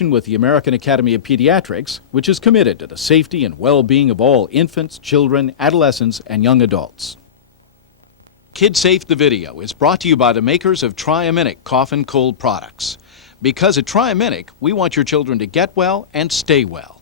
collaboration with the American Academy of Pediatrics, which is committed to the safety and well-being of all infants, children, adolescents, and young adults. Kid Safe the Video is brought to you by the makers of Triaminic cough and cold products. Because at Triaminic, we want your children to get well and stay well.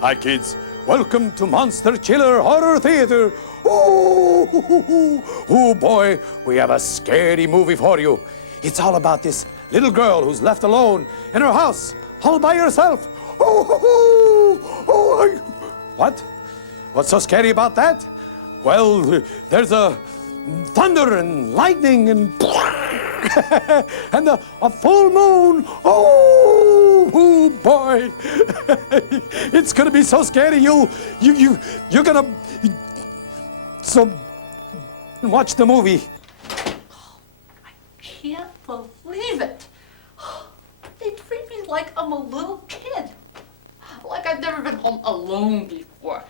Hi kids, welcome to Monster Chiller Horror Theater. Oh boy, we have a scary movie for you. It's all about this little girl who's left alone in her house, all by herself. What? What's so scary about that? Well, there's a thunder and lightning and and a full moon. Oh boy, it's gonna be so scary. You're gonna watch the movie. I can't believe it. They treat me like I'm a little kid, like I've never been home alone before.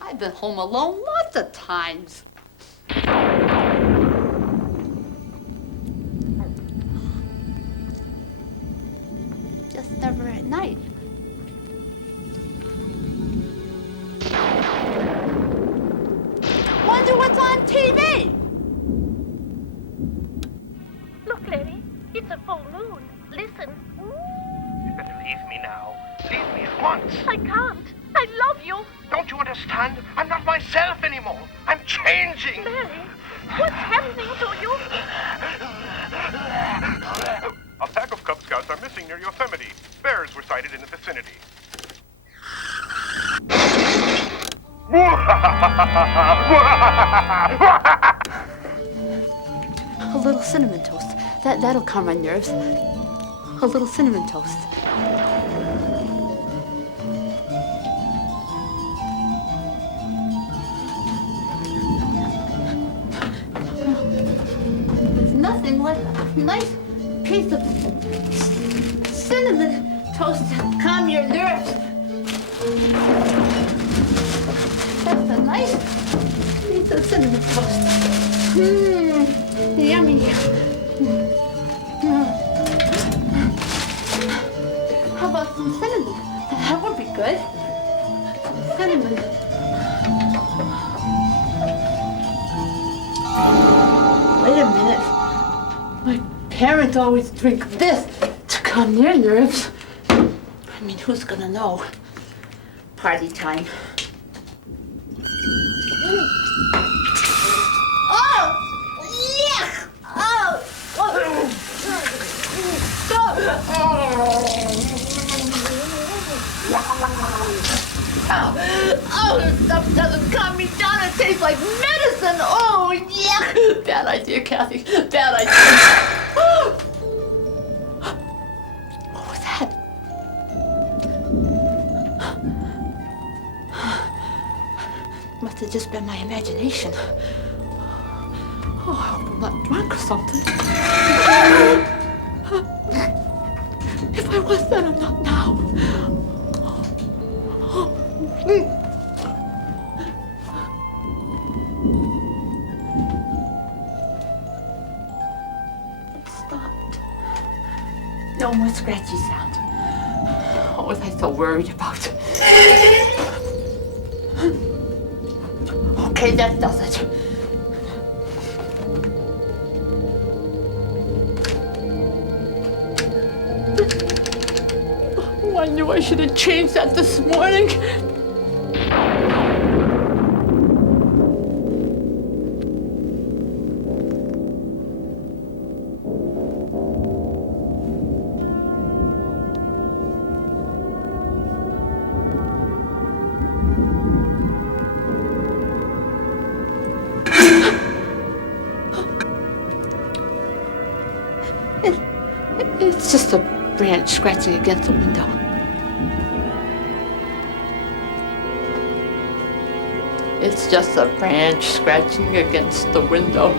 I've been home alone lots of times. Just never at night. Wonder what's on TV? Look, Lenny, it's a full moon. Listen. You better leave me now. Leave me at once. I can't. I love you. Don't you understand? I'm not myself anymore. I'm changing. Larry, what's happening to you? A pack of Cub Scouts are missing near Yosemite. Bears were sighted in the vicinity. A little cinnamon toast. That'll calm my nerves. A little cinnamon toast. There's nothing like a nice piece of cinnamon toast to calm your nerves. That's a nice piece of cinnamon toast. Yummy. How about some cinnamon? That would be good. Cinnamon. Wait a minute. My parents always drink this to calm their nerves. I mean, who's gonna know? Party time. Oh! Yuck! Oh! Oh, this stuff doesn't calm me down. It tastes like medicine. Oh, yeah. Bad idea, Kathy. Bad idea. What was that? Must have just been my imagination. Oh, I hope I'm not drunk or something. No more scratchy sound. What was I so worried about? Okay, that does it. Oh, I knew I should have changed that this morning. It's just a branch scratching against the window. It's just a branch scratching against the window.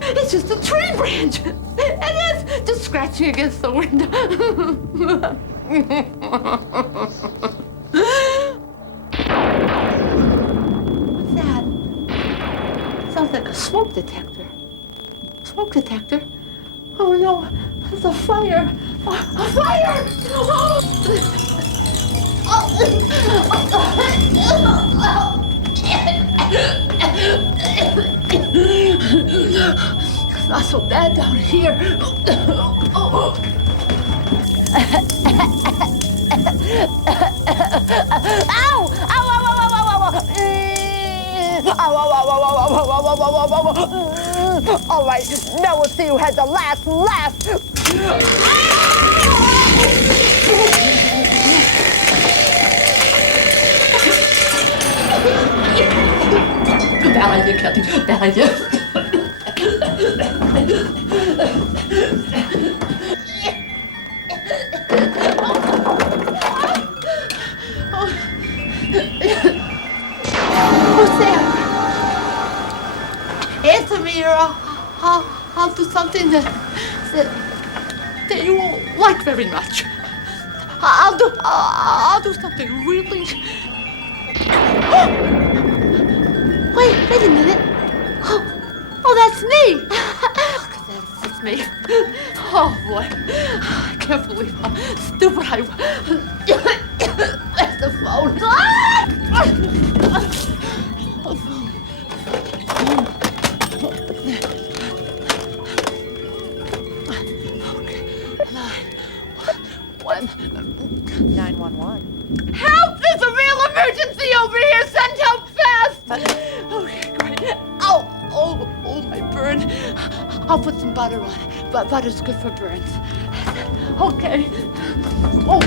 It's just a tree branch. It is just scratching against the window. What's that? Sounds like a smoke detector. Smoke detector? Oh no, it's a fire! A fire! It's not so bad down here. Ow! All right, now we'll see who had the last laugh. Bad idea, Kathy. Bad idea. Who's there? Answer me, or I'll do something that you won't like very much. I'll do something really. Wait a minute. Oh, that's me. That's me. Oh boy, I can't believe how stupid I was. Where's the phone? Okay, 911. Help! There's a real emergency over here! Send help fast! Okay, great. Oh, my burn. I'll put some butter on it. But butter's good for burns. Okay. Oh.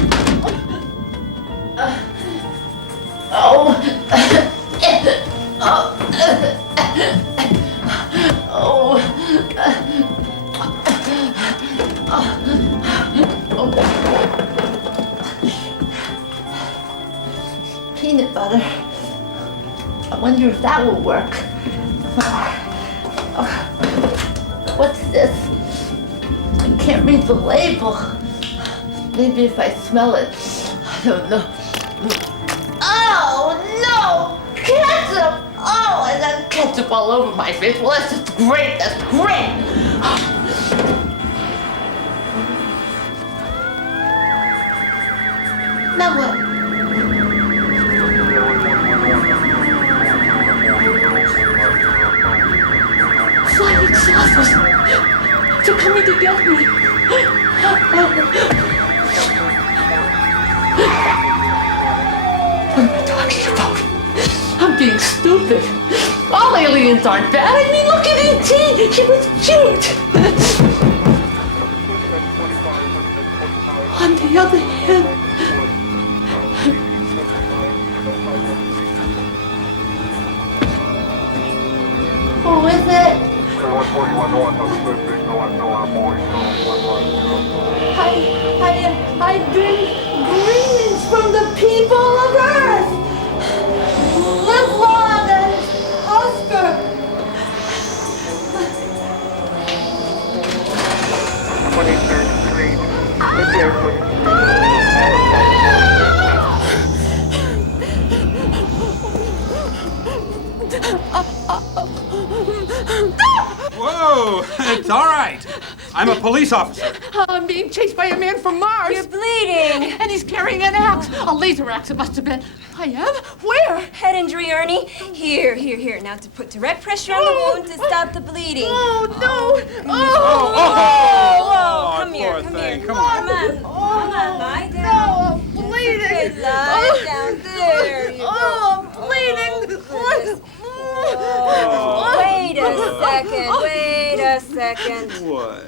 Peanut butter. I wonder if that will work. What's this? I can't read the label. Maybe if I smell it. I don't know. Oh, no! Ketchup! Oh, I got ketchup all over my face. Well, that's just great. That's great. Now what? Flying saucers! They're coming to get me! What am I talking about? I'm being stupid. All aliens aren't bad. I mean, look at E.T. He was cute. On the other hand, who is it? I bring greetings from the people of Earth. Live long and prosper. Whoa, it's all right. I'm a police officer. I'm being chased by a man from Mars. You're bleeding. And he's carrying an axe. A laser axe, it must have been. I am? Where? Head injury, Ernie. Here. Now to put direct pressure on the wound to stop the bleeding. Oh, no. Oh, come here. Poor thing. Come Come on. on, lie down. No, I'm bleeding. Good, lie down. There you go. Oh, I'm bleeding. Wait a second. What?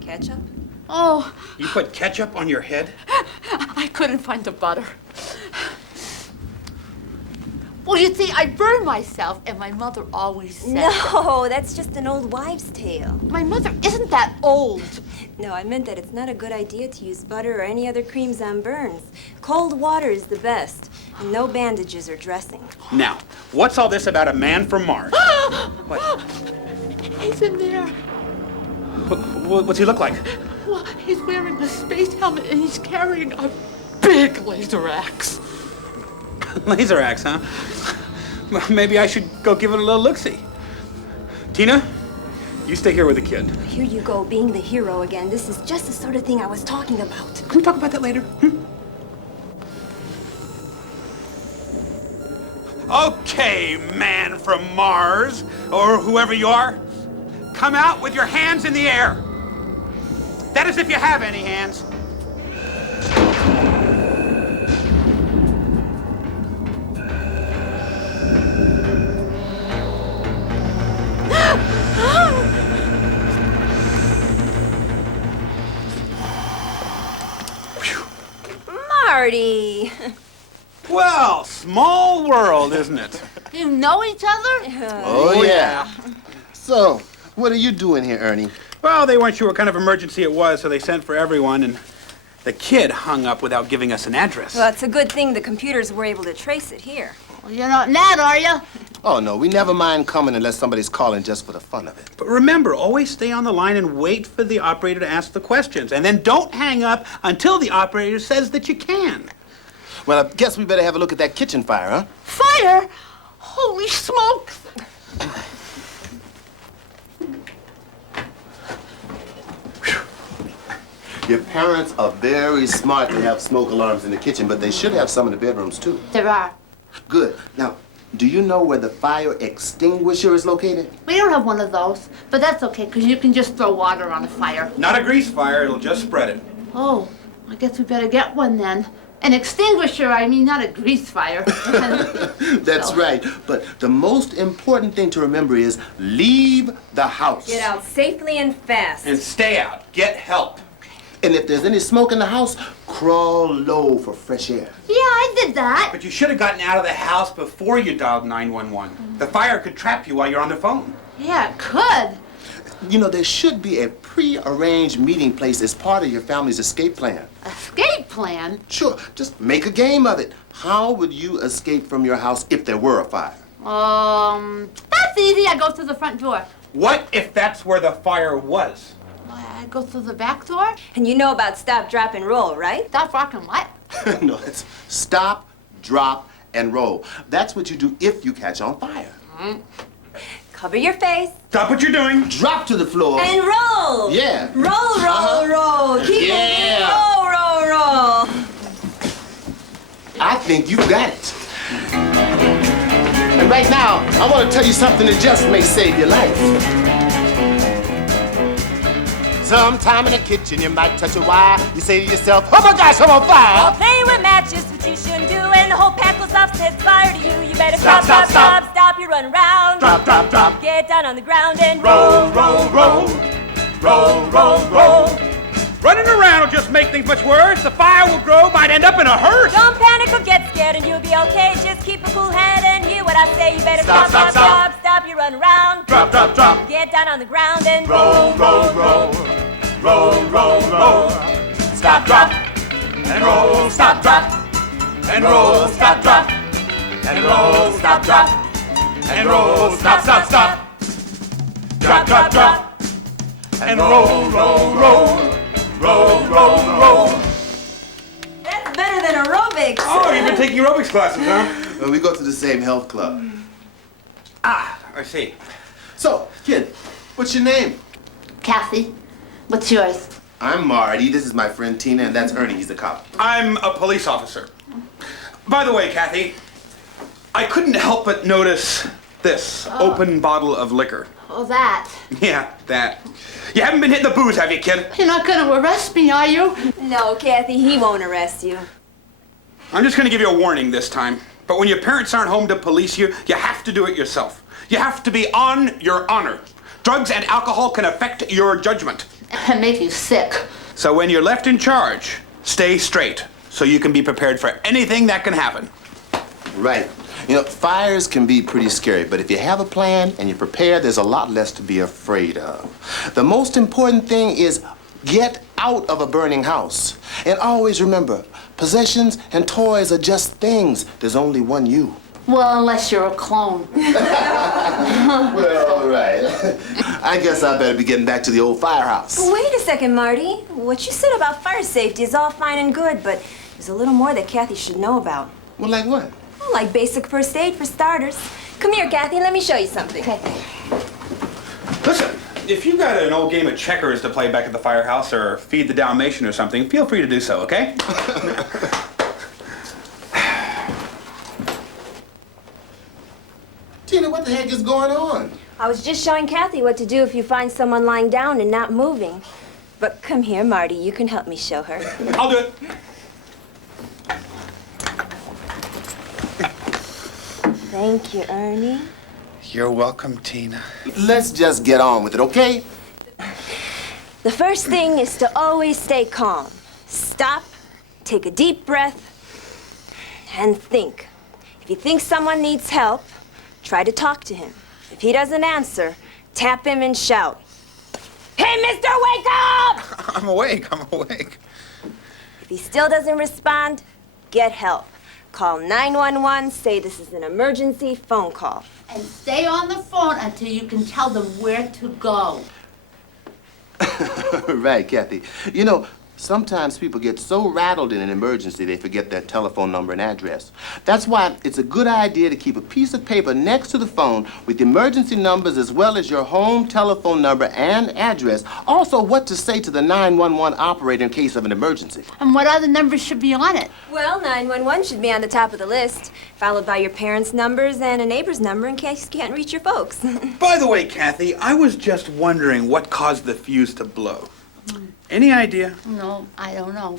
Ketchup? Oh, You put ketchup on your head? I couldn't find the butter. Well, you see, I burned myself, and my mother always said that. No, that's just an old wives' tale. My mother isn't that old. No, I meant that it's not a good idea to use butter or any other creams on burns. Cold water is the best. And no bandages or dressing. Now, what's all this about a man from Mars? What? He's in there. What's he look like? Well, he's wearing a space helmet, and he's carrying a big laser axe. Laser axe, huh? Well, maybe I should go give it a little look-see. Tina, you stay here with the kid. Here you go, being the hero again. This is just the sort of thing I was talking about. Can we talk about that later? Okay, man from Mars, or whoever you are, come out with your hands in the air. That is if you have any hands. Marty! Well, small world, isn't it? You know each other? Oh, yeah. So, what are you doing here, Ernie? Well, they weren't sure what kind of emergency it was, so they sent for everyone, and the kid hung up without giving us an address. Well, it's a good thing the computers were able to trace it here. Well, you're not mad, are you? Oh, no, we never mind coming unless somebody's calling just for the fun of it. But remember, always stay on the line and wait for the operator to ask the questions. And then don't hang up until the operator says that you can. Well, I guess we better have a look at that kitchen fire, huh? Fire? Holy smokes! Your parents are very smart to have smoke alarms in the kitchen, but they should have some in the bedrooms, too. There are. Good. Now, do you know where the fire extinguisher is located? We don't have one of those, but that's okay, because you can just throw water on a fire. Not a grease fire, it'll just spread it. Oh, I guess we better get one then. An extinguisher, I mean, not a grease fire. That's right. But the most important thing to remember is leave the house. Get out safely and fast. And stay out. Get help. And if there's any smoke in the house, crawl low for fresh air. Yeah, I did that. But you should have gotten out of the house before you dialed 911. The fire could trap you while you're on the phone. Yeah, it could. You know, there should be a pre-arranged meeting place as part of your family's escape plan. Escape plan? Sure, just make a game of it. How would you escape from your house if there were a fire? That's easy. I go through the front door. What if that's where the fire was? I go through the back door. And you know about stop, drop, and roll, right? Stop, rockin' what? No, it's stop, drop, and roll. That's what you do if you catch on fire. Cover your face. Stop what you're doing. Drop to the floor. And roll! Yeah. Roll. Keep moving. Roll. I think you got it. And right now, I want to tell you something that just may save your life. Sometime in the kitchen, you might touch a wire. You say to yourself, oh my gosh, I'm on fire. While playing with matches, which you shouldn't do, and the whole pack goes off, sets fire to you. You better Stop. stop, you run around. Drop. Get down on the ground and Roll. Running around will just make things much worse. The fire will grow, might end up in a hearse. Don't panic or get scared and you'll be okay. Just keep a cool head and hear what I say. You better Stop. stop, you run around. Drop. Get down on the ground and Roll. Stop, drop, and roll. Stop, drop, and roll. Stop, drop, and roll. Stop, drop, and roll. Stop. Drop, and roll. That's better than aerobics. Oh, you've been you're taking aerobics classes, huh? Well, we go to the same health club. Ah, I see. So, kid, what's your name? Kathy, what's yours? I'm Marty. This is my friend Tina, and that's Ernie. He's the cop. I'm a police officer. By the way, Kathy, I couldn't help but notice this open bottle of liquor. Oh, that. Yeah, that. You haven't been hitting the booze, have you, kid? You're not gonna arrest me, are you? No, Kathy, he won't arrest you. I'm just gonna give you a warning this time. But when your parents aren't home to police you, you have to do it yourself. You have to be on your honor. Drugs and alcohol can affect your judgment. And make you sick. So when you're left in charge, stay straight so you can be prepared for anything that can happen. Right. You know, fires can be pretty scary, but if you have a plan and you're prepared, there's a lot less to be afraid of. The most important thing is get out of a burning house. And always remember, possessions and toys are just things. There's only one you. Well, unless you're a clone. Well, all right. I guess I better be getting back to the old firehouse. Wait a second, Marty. What you said about fire safety is all fine and good, but there's a little more that Kathy should know about. Well, like what? Well, like basic first aid for starters. Come here, Kathy, let me show you something. Okay. Listen, if you've got an old game of checkers to play back at the firehouse or feed the Dalmatian or something, feel free to do so, okay? Tina, what the heck is going on? I was just showing Kathy what to do if you find someone lying down and not moving. But come here, Marty, you can help me show her. I'll do it. Thank you, Ernie. You're welcome, Tina. Let's just get on with it, okay? The first thing is to always stay calm. Stop, take a deep breath, and think. If you think someone needs help, try to talk to him. If he doesn't answer, tap him and shout, "Hey, mister, wake up!" I'm awake, I'm awake. If he still doesn't respond, get help. Call 911, say this is an emergency phone call. And stay on the phone until you can tell them where to go. Right, Kathy. You know, sometimes people get so rattled in an emergency they forget their telephone number and address. That's why it's a good idea to keep a piece of paper next to the phone with emergency numbers as well as your home telephone number and address. Also, what to say to the 911 operator in case of an emergency. And what other numbers should be on it? Well, 911 should be on the top of the list, followed by your parents' numbers and a neighbor's number in case you can't reach your folks. By the way, Kathy, I was just wondering what caused the fuse to blow. Any idea? No, I don't know.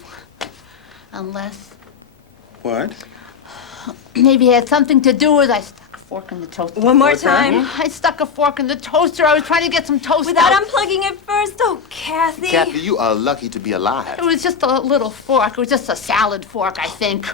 Unless What? maybe it had something to do with I stuck a fork in the toaster. One more time. I stuck a fork in the toaster. I was trying to get some toast Without out. unplugging it first? Oh, Kathy. Kathy, you are lucky to be alive. It was just a little fork. It was just a salad fork, I think.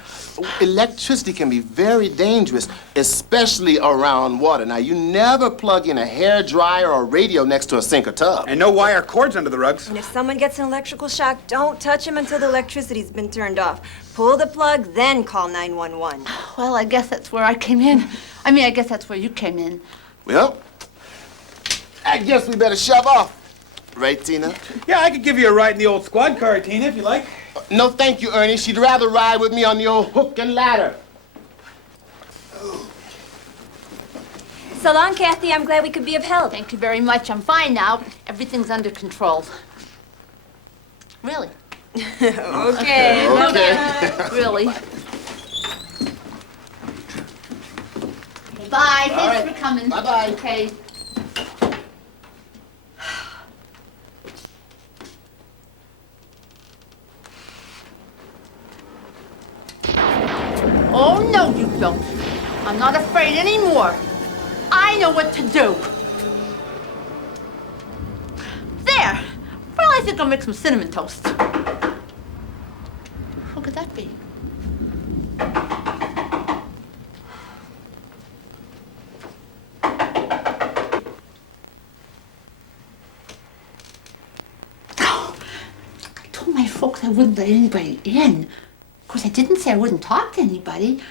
Electricity can be very dangerous, especially around water. Now, you never plug in a hair dryer or a radio next to a sink or tub. And no wire cords under the rugs. And if someone gets an electrical shock, don't touch him until the electricity's been turned off. Pull the plug, then call 911. Well, I guess that's where I came in. I mean, I guess that's where you came in. Well, I guess we better shove off. Right, Tina? Yeah, I could give you a ride in the old squad car, Tina, if you like. No, thank you, Ernie. She'd rather ride with me on the old hook and ladder. So long, Kathy. I'm glad we could be of help. Thank you very much. I'm fine now. Everything's under control. Really? Okay. Okay. Really. Bye. Thanks for coming. Bye-bye. Okay. Oh, no, you don't. I'm not afraid anymore. I know what to do. There. Well, I think I'll make some cinnamon toast. What could that be? I told my folks I wouldn't let anybody in. Of course, I didn't say I wouldn't talk to anybody.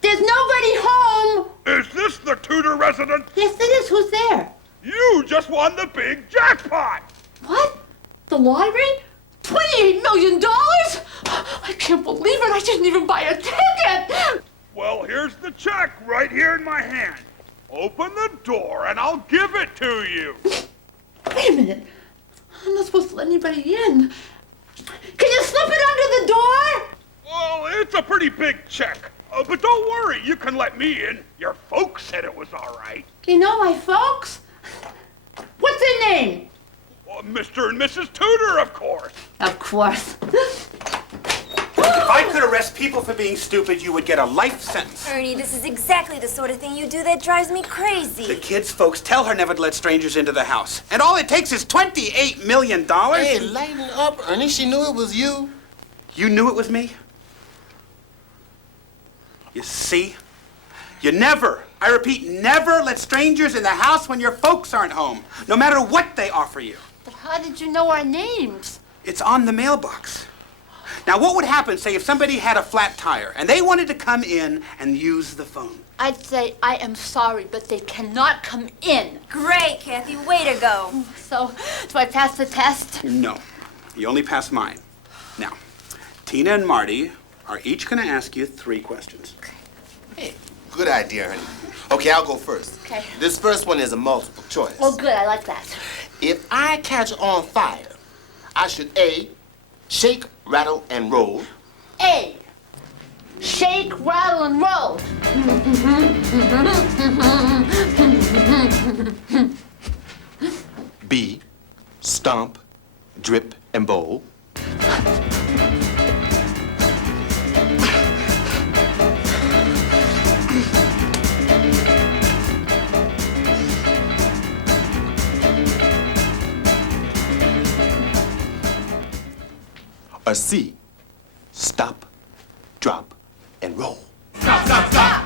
There's nobody home! Is this the Tudor residence? Yes, it is. Who's there? You just won the big jackpot! What? The lottery? $28 million? I can't believe it. I didn't even buy a ticket. Well, here's the check right here in my hand. Open the door and I'll give it to you. Wait a minute. I'm not supposed to let anybody in. Can you slip it under the door? Well, it's a pretty big check. But don't worry, you can let me in. Your folks said it was all right. You know my folks? What's their name? Well, Mr. and Mrs. Tudor, of course. Of course. If I could arrest people for being stupid, you would get a life sentence. Ernie, this is exactly the sort of thing you do that drives me crazy. The kids' folks tell her never to let strangers into the house. And all it takes is $28 million. Hey, lighten up, Ernie. She knew it was you. You knew it was me? You see? You never, I repeat, never let strangers in the house when your folks aren't home, no matter what they offer you. But how did you know our names? It's on the mailbox. Now, what would happen, say, if somebody had a flat tire and they wanted to come in and use the phone? I'd say, I am sorry, but they cannot come in. Great, Kathy. Way to go. So, do I pass the test? No. You only pass mine. Now, Tina and Marty are each going to ask you 3 questions. Hey, good idea, Ernie. Okay, I'll go first. Okay. This first one is a multiple choice. Oh, good. I like that. If I catch on fire, I should A, shake, rattle, and roll. A. Shake, rattle, and roll. B, stomp, drip, and bowl. Or C, stop, drop, and roll. Stop, stop, stop.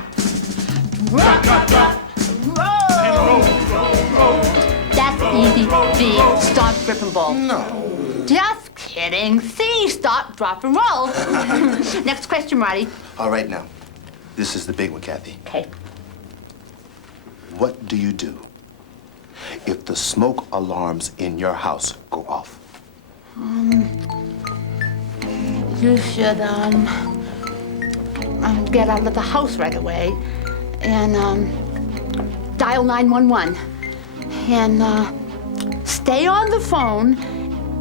Drop, drop, drop. And roll, roll, roll. That's easy. B. Stop, drip, and bowl. No. Just kidding. C. Stop, drop, and roll. Next question, Marty. All right, now, this is the big one, Kathy. Okay. What do you do if the smoke alarms in your house go off? You should, get out of the house right away and, dial 911 and, stay on the phone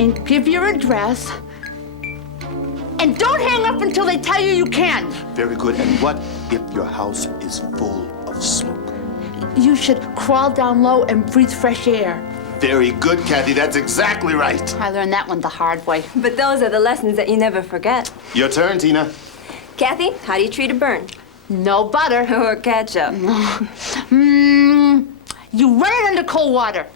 and give your address and don't hang up until they tell you you can. Very good. And what if your house is full of smoke? You should crawl down low and breathe fresh air. Very good, Kathy. That's exactly right. I learned that one the hard way. But those are the lessons that you never forget. Your turn, Tina. Kathy, how do you treat a burn? No butter. Or ketchup? You run it under cold water.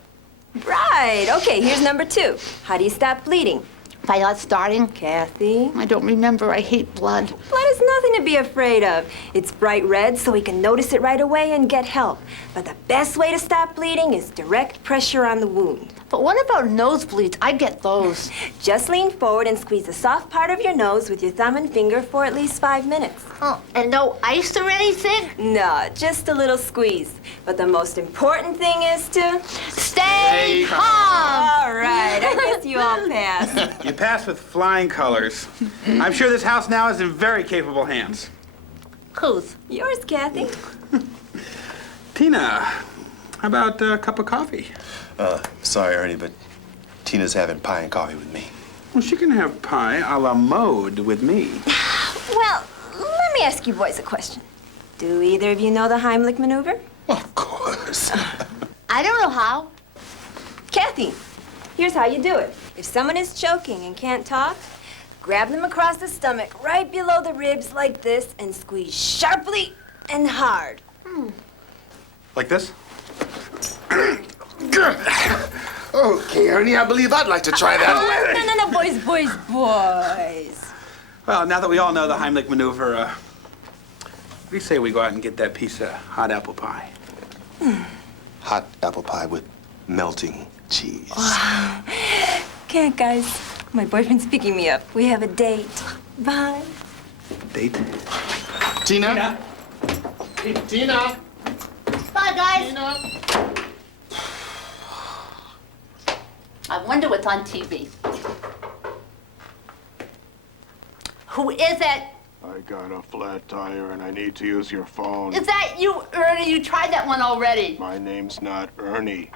Right. Okay, here's number 2. How do you stop bleeding? By not starting. Kathy? I don't remember. I hate blood. Blood is nothing to be afraid of. It's bright red, so we can notice it right away and get help. But the best way to stop bleeding is direct pressure on the wound. But what about nosebleeds? I get those. Just lean forward and squeeze the soft part of your nose with your thumb and finger for at least 5 minutes. Oh, and no ice or anything? No, just a little squeeze. But the most important thing is to... Stay calm! All right, I guess you all passed. You passed with flying colors. I'm sure this house now is in very capable hands. Whose? Yours, Kathy. Tina, how about a cup of coffee? Sorry, Ernie, but Tina's having pie and coffee with me. Well, she can have pie a la mode with me. Well, let me ask you boys a question. Do either of you know the Heimlich maneuver? Of course. I don't know how. Kathy, here's how you do it. If someone is choking and can't talk, grab them across the stomach, right below the ribs like this, and squeeze sharply and hard. Like this? Okay, Ernie, I believe I'd like to try that. No, boys. Well, now that we all know the Heimlich maneuver, what do you say we go out and get that piece of hot apple pie? Hot apple pie with melting cheese. Can't, guys. My boyfriend's picking me up. We have a date. Bye. Date? Tina? Tina? Bye, guys. Tina? I wonder what's on TV. Who is it? I got a flat tire and I need to use your phone. Is that you, Ernie? You tried that one already. My name's not Ernie.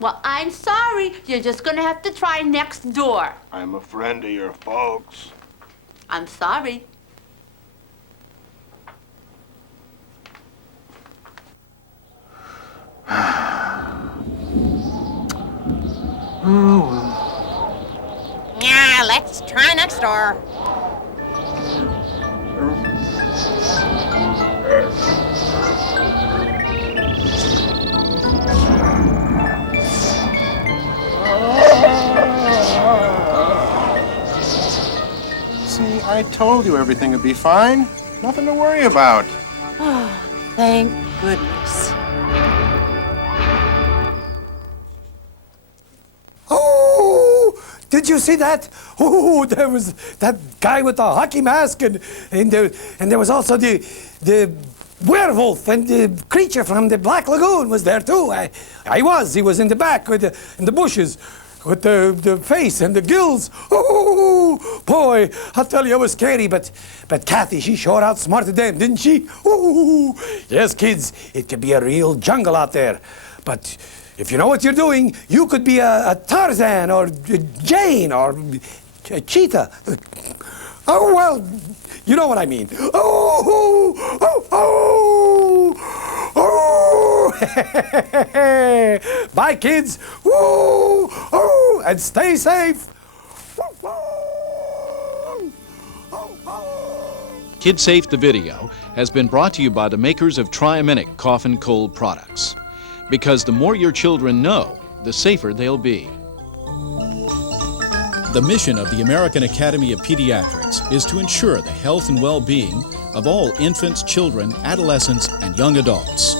Well, I'm sorry. You're just gonna have to try next door. I'm a friend of your folks. I'm sorry. Yeah, let's try next door. See, I told you everything would be fine. Nothing to worry about. Thank goodness. Oh, did you see that? Oh, there was that guy with the hockey mask, and there was also the werewolf and the creature from the Black Lagoon was there too. He was in the back with in the bushes with the face and the gills. Oh, boy, I'll tell you, it was scary, but Kathy, she sure outsmarted them, didn't she? Oh, yes, kids, it could be a real jungle out there, but if you know what you're doing, you could be a Tarzan or a Jane or a cheetah. Oh, well, you know what I mean. Oh, oh, oh, oh. Bye, kids. Woo, oh, and stay safe. Kid Safe the Video has been brought to you by the makers of Triaminic cough and cold products. Because the more your children know, the safer they'll be. The mission of the American Academy of Pediatrics is to ensure the health and well-being of all infants, children, adolescents, and young adults.